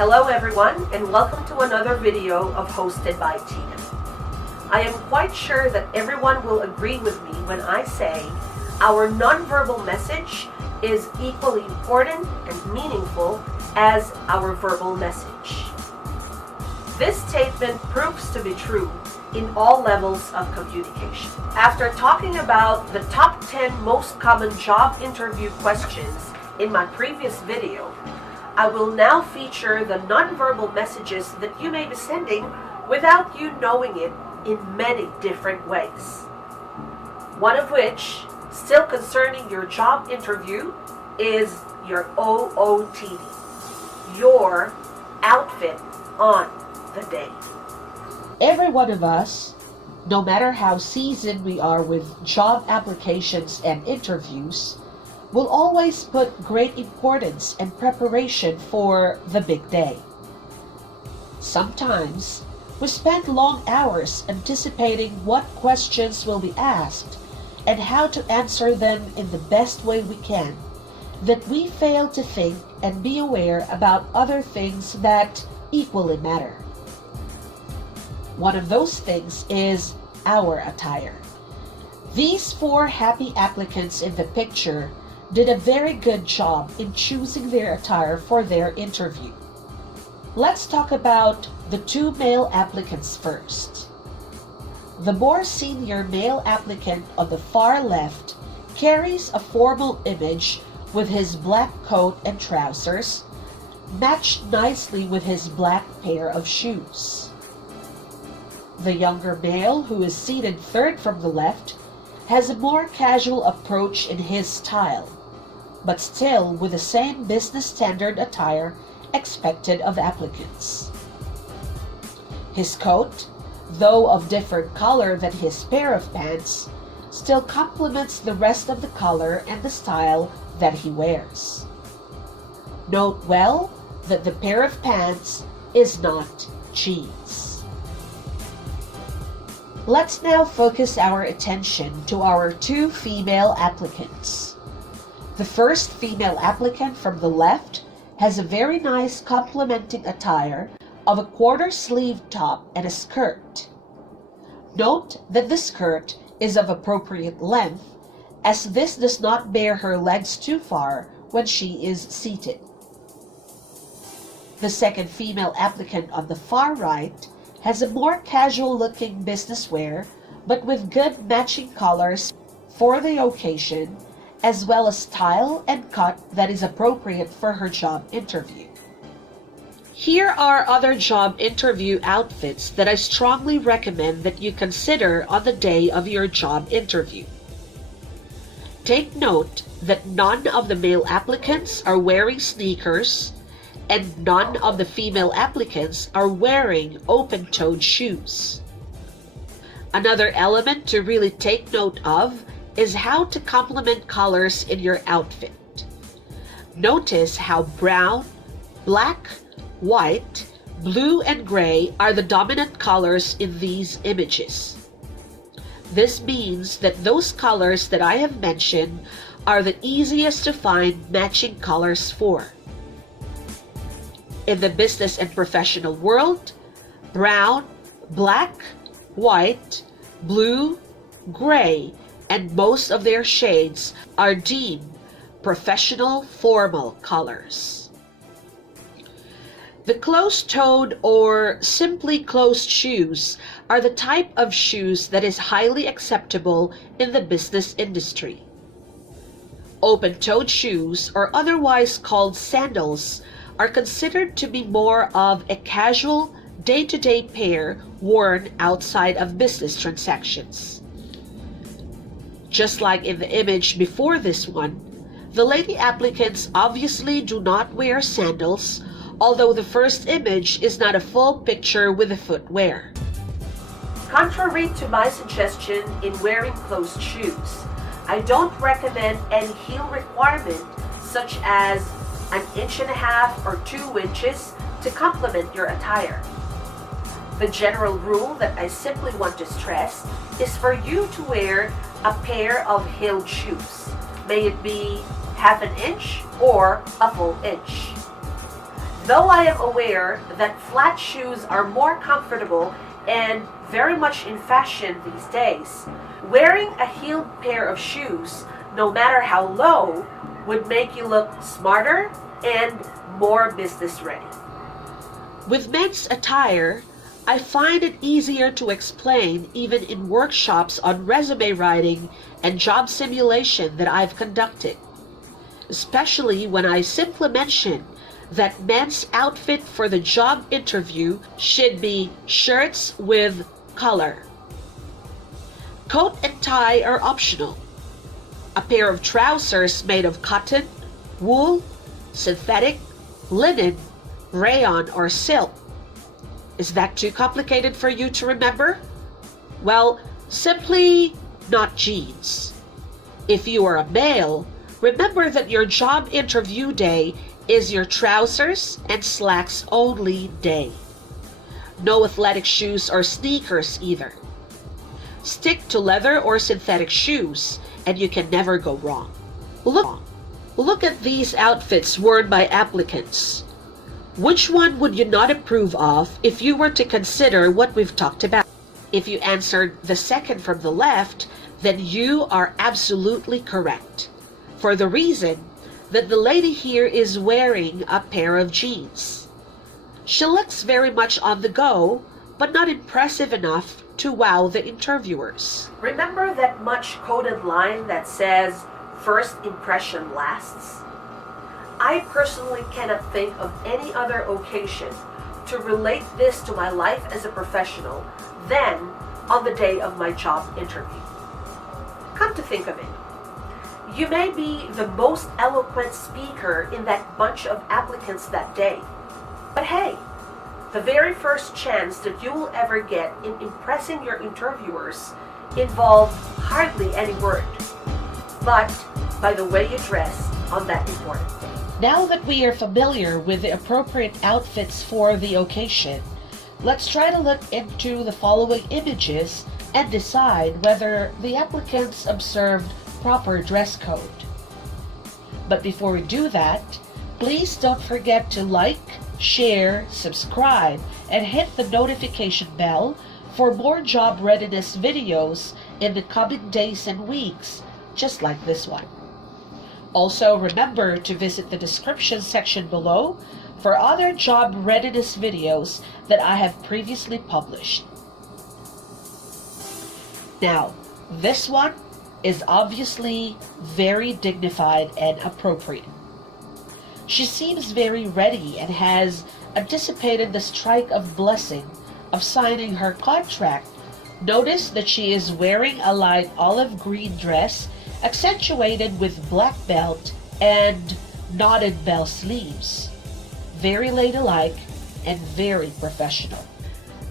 Hello everyone, and welcome to another video of Hosted by Tina. I am quite sure that everyone will agree with me when I say our nonverbal message is equally important and meaningful as our verbal message. This statement proves to be true in all levels of communication. After talking about the top 10 most common job interview questions in my previous video, I will now feature the nonverbal messages that you may be sending without you knowing it in many different ways. One of which, still concerning your job interview, is your OOTD, your outfit on the day. Every one of us, no matter how seasoned we are with job applications and interviews, will always put great importance and preparation for the big day. Sometimes, we spend long hours anticipating what questions will be asked and how to answer them in the best way we can, that we fail to think and be aware about other things that equally matter. One of those things is our attire. These 4 happy applicants in the picture did a very good job in choosing their attire for their interview. Let's talk about the 2 male applicants first. The more senior male applicant on the far left carries a formal image with his black coat and trousers, matched nicely with his black pair of shoes. The younger male, who is seated third from the left, has a more casual approach in his style, but still with the same business standard attire expected of applicants. His coat, though of different color than his pair of pants, still complements the rest of the color and the style that he wears. Note well that the pair of pants is not jeans. Let's now focus our attention to our 2 female applicants. The first female applicant from the left has a very nice complementing attire of a quarter-sleeve top and a skirt. Note that the skirt is of appropriate length, as this does not bear her legs too far when she is seated. The second female applicant on the far right has a more casual-looking business wear, but with good matching colors for the occasion, as well as style and cut that is appropriate for her job interview. Here are other job interview outfits that I strongly recommend that you consider on the day of your job interview. Take note that none of the male applicants are wearing sneakers and none of the female applicants are wearing open-toed shoes. Another element to really take note of is how to complement colors in your outfit. Notice how brown, black, white, blue, and gray are the dominant colors in these images. This means that those colors that I have mentioned are the easiest to find matching colors for. In the business and professional world, brown, black, white, blue, gray, and most of their shades are deemed professional formal colors. The closed-toed or simply closed shoes are the type of shoes that is highly acceptable in the business industry. Open-toed shoes, or otherwise called sandals, are considered to be more of a casual, day-to-day pair worn outside of business transactions. Just like in the image before this one, the lady applicants obviously do not wear sandals, although the first image is not a full picture with the footwear. Contrary to my suggestion in wearing closed shoes, I don't recommend any heel requirement such as 1.5 inches or 2 inches to complement your attire. The general rule that I simply want to stress is for you to wear a pair of heeled shoes, may it be 1/2 inch or a full inch. Though I am aware that flat shoes are more comfortable and very much in fashion these days, wearing a heeled pair of shoes, no matter how low, would make you look smarter and more business ready. With men's attire, I find it easier to explain even in workshops on resume writing and job simulation that I've conducted, especially when I simply mention that men's outfit for the job interview should be shirts with collar. Coat and tie are optional. A pair of trousers made of cotton, wool, synthetic, linen, rayon, or silk. Is that too complicated for you to remember? Well, simply not jeans. If you are a male, remember that your job interview day is your trousers and slacks only day. No athletic shoes or sneakers either. Stick to leather or synthetic shoes and you can never go wrong. Look at these outfits worn by applicants. Which one would you not approve of if you were to consider what we've talked about? If you answered the second from the left, then you are absolutely correct. For the reason that the lady here is wearing a pair of jeans. She looks very much on the go, but not impressive enough to wow the interviewers. Remember that much quoted line that says, "First impression lasts"? I personally cannot think of any other occasion to relate this to my life as a professional than on the day of my job interview. Come to think of it, you may be the most eloquent speaker in that bunch of applicants that day. But hey, the very first chance that you will ever get in impressing your interviewers involves hardly any word, but by the way you dress on that important day. Now that we are familiar with the appropriate outfits for the occasion, let's try to look into the following images and decide whether the applicants observed proper dress code. But before we do that, please don't forget to like, share, subscribe, and hit the notification bell for more job readiness videos in the coming days and weeks, just like this one. Also, remember to visit the description section below for other job readiness videos that I have previously published. Now, this one is obviously very dignified and appropriate. She seems very ready and has anticipated the strike of blessing of signing her contract. Notice that she is wearing a light olive green dress accentuated with black belt and knotted bell sleeves. Very ladylike and very professional.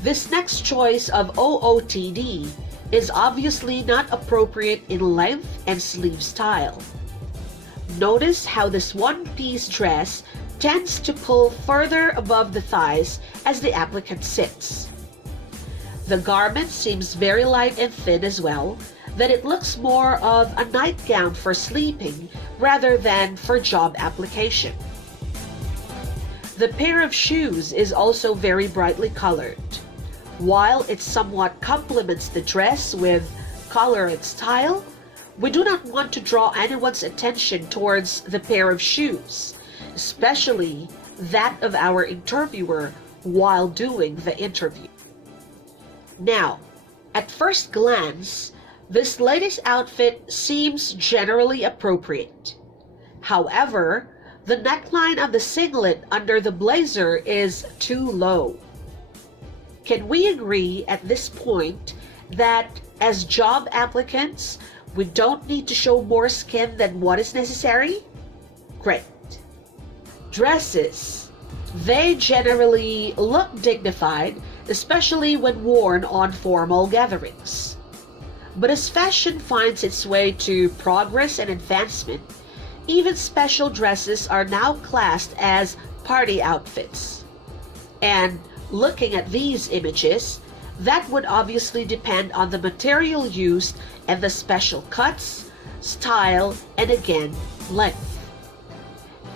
This next choice of OOTD is obviously not appropriate in length and sleeve style. Notice how this one-piece dress tends to pull further above the thighs as the applicant sits. The garment seems very light and thin as well, that it looks more of a nightgown for sleeping rather than for job application. The pair of shoes is also very brightly colored. While it somewhat complements the dress with color and style, we do not want to draw anyone's attention towards the pair of shoes, especially that of our interviewer while doing the interview. Now, at first glance, this latest outfit seems generally appropriate. However, the neckline of the singlet under the blazer is too low. Can we agree at this point that as job applicants, we don't need to show more skin than what is necessary? Great. Dresses. They generally look dignified, especially when worn on formal gatherings. But as fashion finds its way to progress and advancement, even special dresses are now classed as party outfits. And looking at these images, that would obviously depend on the material used and the special cuts, style, and again, length.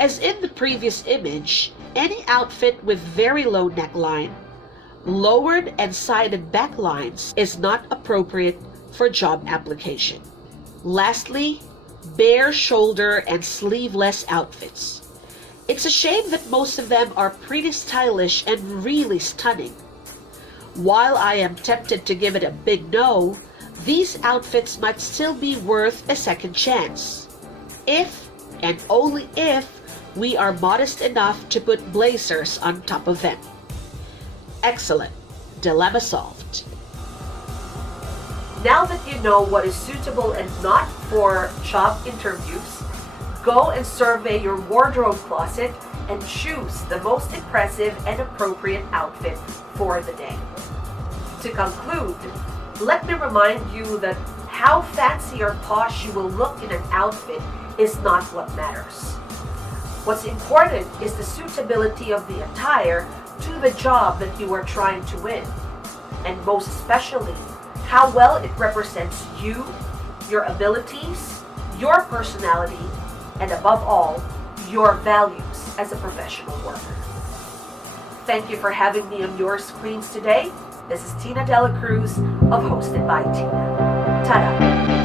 As in the previous image, Any outfit with very low neckline, lowered and sided backlines is not appropriate for job application. Lastly, bare shoulder and sleeveless outfits. It's a shame that most of them are pretty stylish and really stunning. While I am tempted to give it a big no, these outfits might still be worth a second chance. If, and only if, we are modest enough to put blazers on top of them. Excellent. Dilemma solved. Now that you know what is suitable and not for job interviews, go and survey your wardrobe closet and choose the most impressive and appropriate outfit for the day. To conclude, let me remind you that how fancy or posh you will look in an outfit is not what matters. What's important is the suitability of the attire to the job that you are trying to win, and most especially, how well it represents you, your abilities, your personality, and above all, your values as a professional worker. Thank you for having me on your screens today. This is Tina Dela Cruz of Hosted by Tina. Ta-da!